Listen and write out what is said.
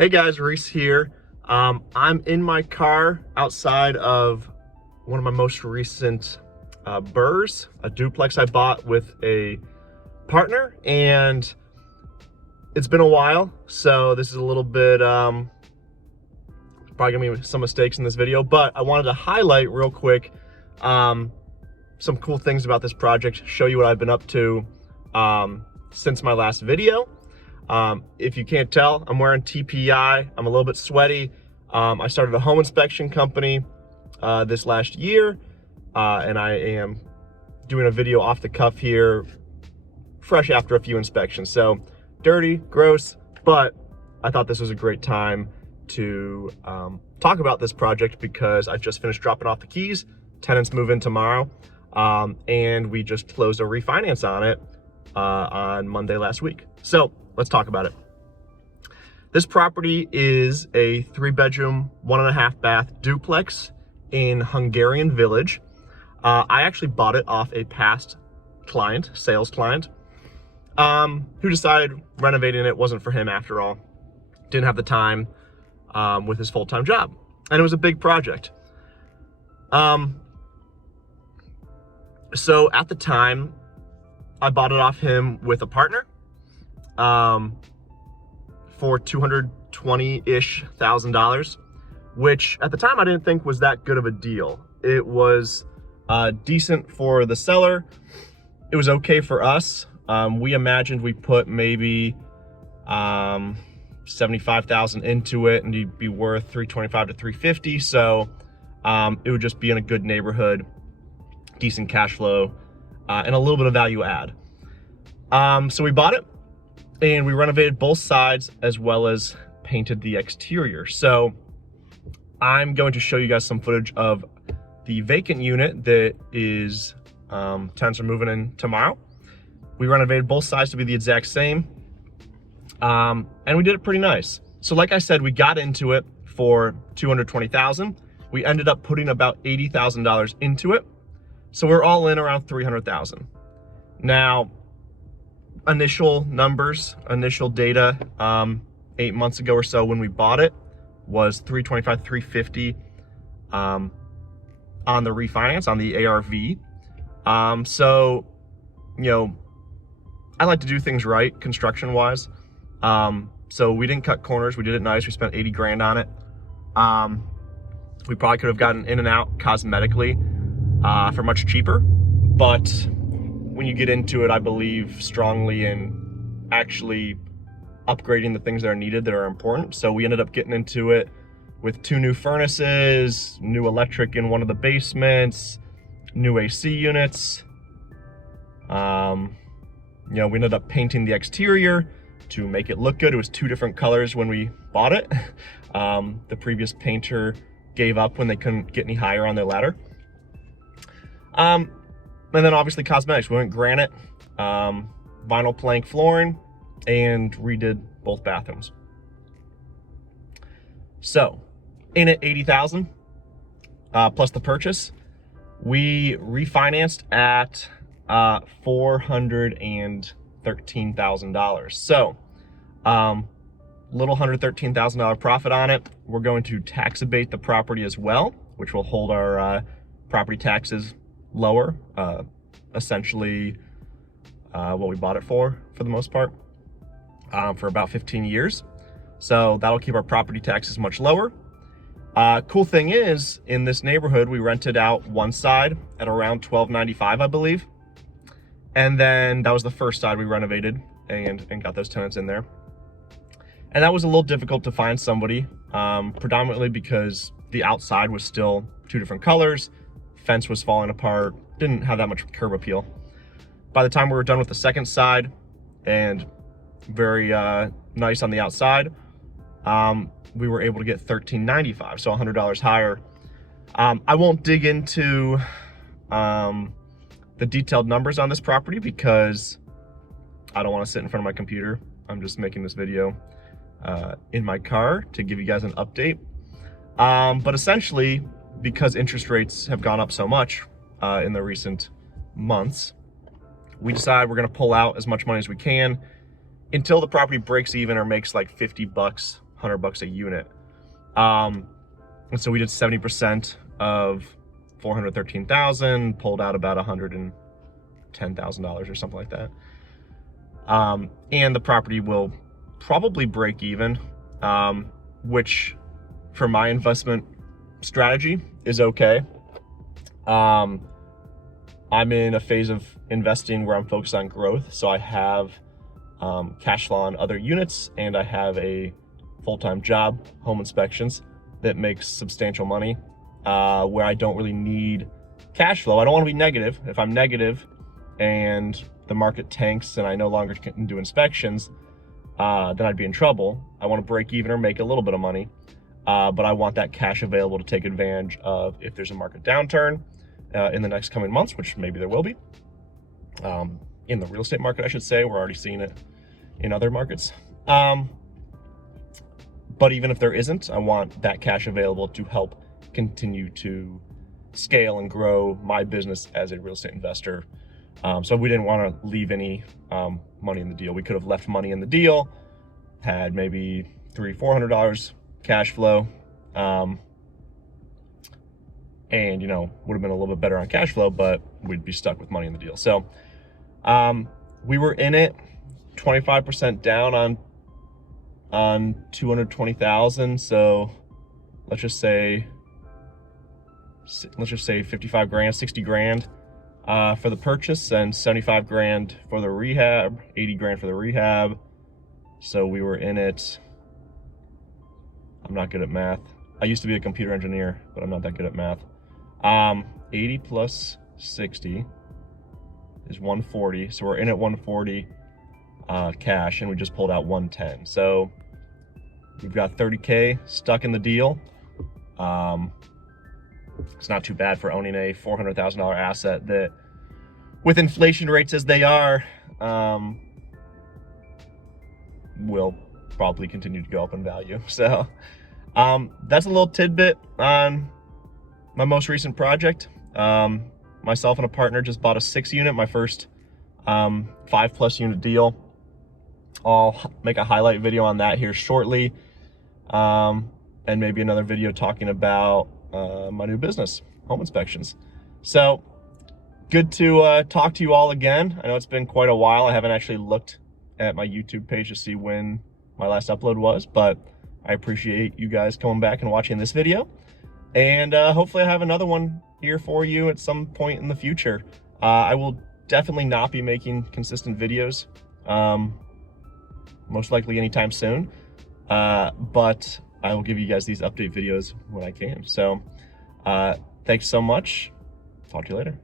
Hey guys, Reece here. I'm in my car outside of one of my most recent BRRRs, a duplex I bought with a partner, and it's been a while, so this is a little bit, probably gonna be some mistakes in this video, but I wanted to highlight real quick some cool things about this project, show you what I've been up to since my last video. If you can't tell, I'm wearing TPI. I'm a little bit sweaty. I started a home inspection company this last year, and I am doing a video off the cuff here, fresh after a few inspections. So dirty, gross, but I thought this was a great time to talk about this project because I just finished dropping off the keys. Tenants move in tomorrow, and we just closed a refinance on it on Monday last week. So let's talk about it. This property is a 3-bedroom, 1.5 bath duplex in Hungarian Village. I actually bought it off a past client, sales client, who decided renovating it wasn't for him after all. Didn't have the time with his full-time job. And it was a big project. So at the time, I bought it off him with a partner. For $220-ish thousand, which at the time I didn't think was that good of a deal. It was decent for the seller. It was okay for us. We imagined we put maybe 75,000 into it and it'd be worth 325 to 350. So it would just be in a good neighborhood, decent cash flow, and a little bit of value add. So we bought it. And we renovated both sides as well as painted the exterior. So I'm going to show you guys some footage of the vacant unit that is, tenants are moving in tomorrow. We renovated both sides to be the exact same. And we did it pretty nice. So like I said, we got into it for $220,000. We ended up putting about $80,000 into it. So we're all in around $300,000. Now, initial numbers, initial data, 8 months ago or so when we bought it was 325, 350 on the refinance, on the ARV. So, you know, I like to do things right construction wise. So we didn't cut corners. We did it nice. We spent 80 grand on it. We probably could have gotten in and out cosmetically for much cheaper, but when you get into it, I believe strongly in actually upgrading the things that are needed that are important. So we ended up getting into it with 2 new furnaces, new electric in one of the basements, new AC units. You know, we ended up painting the exterior to make it look good. It was 2 different colors when we bought it. The previous painter gave up when they couldn't get any higher on their ladder. And then obviously cosmetics. We went granite, vinyl plank flooring, and redid both bathrooms. So, in at $80,000 plus the purchase, we refinanced at $413,000. So, little $113,000 profit on it. We're going to tax abate the property as well, which will hold our property taxes lower, essentially what we bought it for the most part, for about 15 years. So that'll keep our property taxes much lower. Cool thing is, in this neighborhood, we rented out one side at around $12.95, I believe. And then that was the first side we renovated and got those tenants in there. And that was a little difficult to find somebody, predominantly because the outside was still 2 different colors. Fence was falling apart, didn't have that much curb appeal. By the time we were done with the second side and very nice on the outside, we were able to get $13.95, so $100 higher. I won't dig into the detailed numbers on this property because I don't want to sit in front of my computer. I'm just making this video in my car to give you guys an update. But essentially, because interest rates have gone up so much in the recent months, we decided we're going to pull out as much money as we can until the property breaks even or makes like 50 bucks, $100 a unit. And so we did 70% of 413,000, pulled out about $110,000 or something like that. And the property will probably break even, which for my investment strategy is okay. I'm in a phase of investing where I'm focused on growth. So I have cash flow on other units, and I have a full-time job, home inspections, that makes substantial money, where I don't really need cash flow. I don't want to be negative. If I'm negative and the market tanks and I no longer can do inspections, then I'd be in trouble. I want to break even or make a little bit of money, but I want that cash available to take advantage of if there's a market downturn in the next coming months, which maybe there will be. In the real estate market, I should say. We're already seeing it in other markets. But even if there isn't, I want that cash available to help continue to scale and grow my business as a real estate investor. So we didn't want to leave any money in the deal. We could have left money in the deal, had maybe $300-400 cash flow, and would have been a little bit better on cash flow, but we'd be stuck with money in the deal. So we were in it 25% down on 220,000. So let's just say 55 grand, 60 grand for the purchase, and 75 grand for the rehab, 80 grand for the rehab. So we were in it, I'm not good at math. I used to be a computer engineer, but I'm not that good at math. 80 plus 60 is 140. So we're in at 140 cash, and we just pulled out 110. So we've got 30K stuck in the deal. It's not too bad for owning a $400,000 asset that, with inflation rates as they are, will probably continue to go up in value. So that's a little tidbit on my most recent project. Myself and a partner just bought a 6-unit, my first 5+ unit deal. I'll make a highlight video on that here shortly, and maybe another video talking about my new business, home inspections. So good to talk to you all again. I know it's been quite a while. I haven't actually looked at my YouTube page to see when my last upload was, but I appreciate you guys coming back and watching this video. And hopefully I have another one here for you at some point in the future. I will definitely not be making consistent videos, most likely anytime soon, but I will give you guys these update videos when I can. So thanks so much. Talk to you later.